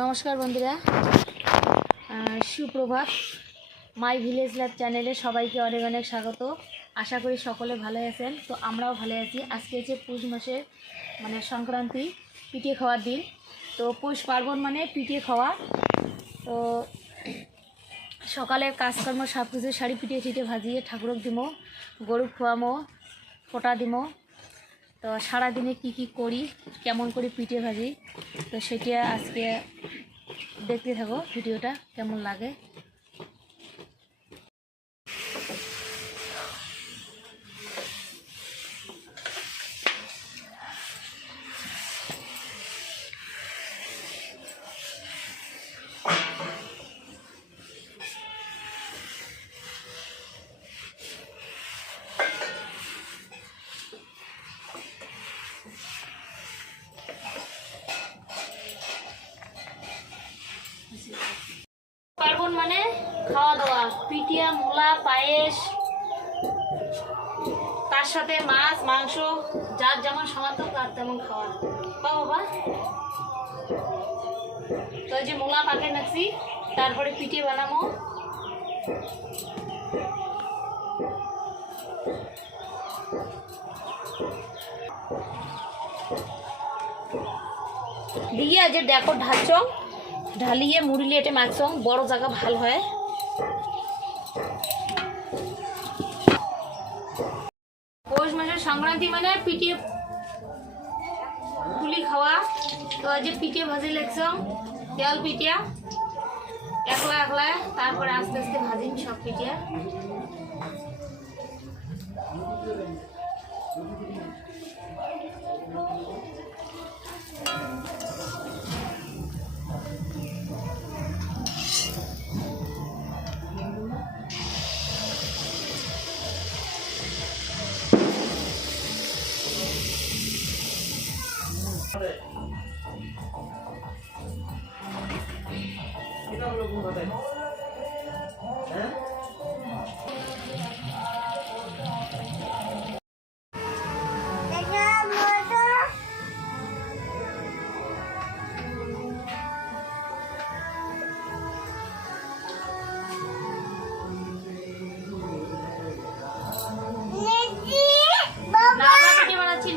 নমস্কার বন্ধুরা, সুপ্রভাত। মাই ভিলেজ লাইফ চ্যানেলে সবাইকে অনেক অনেক স্বাগত। আশা করি সকলে ভালো আছেন। তো আমরাও ভালো আছি। আজকে হচ্ছে পৌষ মাসের সংক্রান্তি, পিঠে খাওয়ার দিন। তো পৌষ পার্বণ মানে পিঠে খাওয়া। তো সকালের কাজকর্ম সব কিছু শাড়ি পিঠে টিঠে ভাজিয়ে ঠাকুরক দিমো, গরু খোয়ামো, ফোঁটা দিমো। তো সারাদিনে কি করি, কেমন করে পিঠে ভাজি, তো সেটা আজকে দেখতে থাকো। ভিডিওটা কেমন লাগে। পার্বণ মানে খাওয়া দাওয়া, পিঠে, মোলা, পায়েস, তার সাথে মাছ মাংস, যার যেমন সামর্থ্য তার তেমন খাওয়া। বাবা, তো যে মোলা পাকে নাকছি, তারপরে পিঠে বানাবো। দিয়ে যে দেখো ঢালছ, ঢালিয়ে মুড়িলে এটা মাখছ, বড় জায়গা ভাল হয়। পৌষ মাসের সংক্রান্তি মানে পিঠে পুলি খাওয়া। তো যে পিঠে ভাজি লেগছ, তেল পিঠে একলা একলা, তারপরে আস্তে আস্তে ভাজিম সব পিঠে।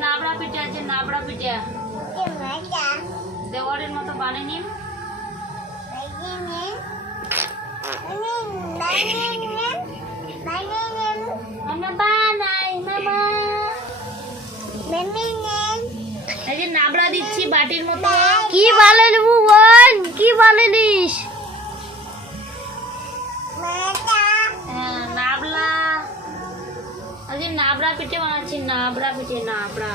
নাবড়া পিঠে আছে, নাবড়া পিঠে দেওয়ারের মতো বানিয়ে নিন। এই যে নাবড়া দিচ্ছি বাটির মতো। কি ভালো নেবো বোন, কি ভালো নিস? নাবলা, আজকে নাবড়া পিঠে বানাচ্ছি। নাবড়া পিঠে, নাবড়া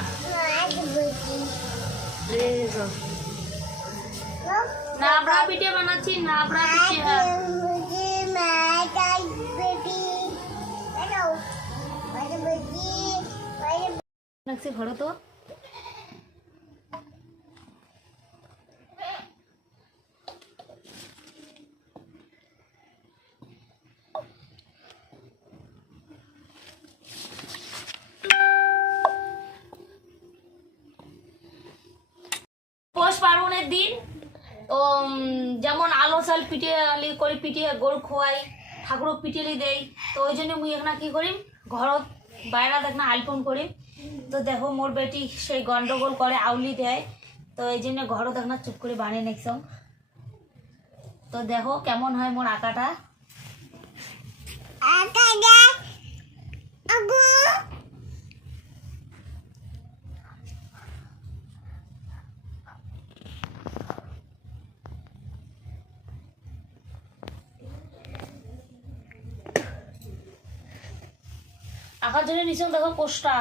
নাবড়া পিঠে বানাচ্ছি। নাবড়া পিঠে ঘর তো পৌষ পার্বণের দিন। তো যেমন আলো চাল পিঠে আলি করে পিঠে গরু খোয়াই, ঠাকুরক পিঠেলি দেই। তো ওই জন্য মুই এখন কি করি, ঘরত বাইরা দেখ না আলপন করি। তো দেখো মোর বেটি সেই গন্ডগোল করে আউলি দেয়। তো এই জন্য ঘরও দেখ না চুপ করে বানিয়ে নিচ্ছ। তো দেখো কেমন হয় মোর আঁকাটা। আঁকার জন্য নিচে দেখো কোষ্টা।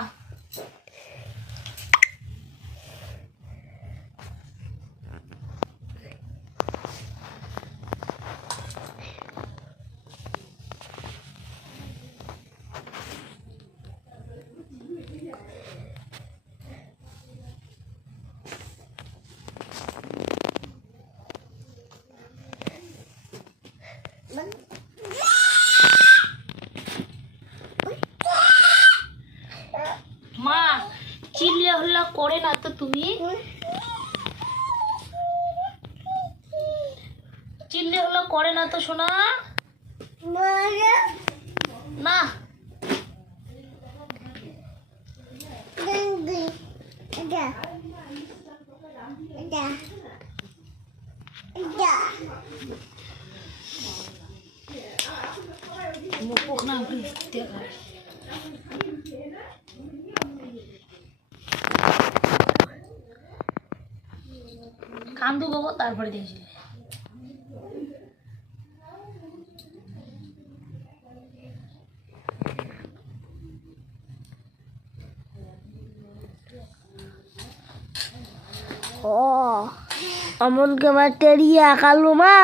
মা চিল্লে হল্লা করে না তো তুমি। চিল্লে হলো করে না তো শোনা না। মুখ না কান্দু বাবু তারপরে দিয়েছিল। অমন কে আমার টেরিয়া কালু মা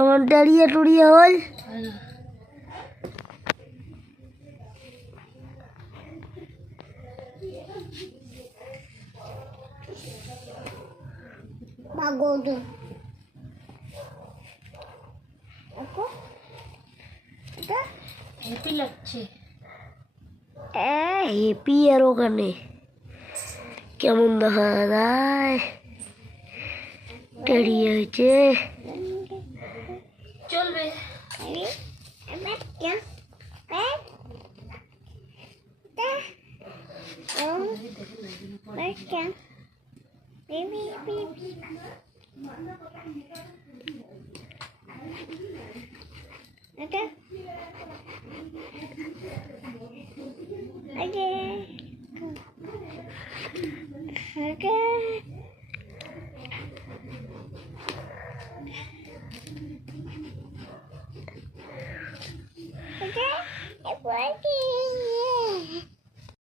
অমন টেরিয়া টুরিয়া হল বাগোদু হ্যাপি লাগছে। হেপি আর ওখানে কেমন দেখা যায় টেরিয়া হয়েছে চলবে। Okay.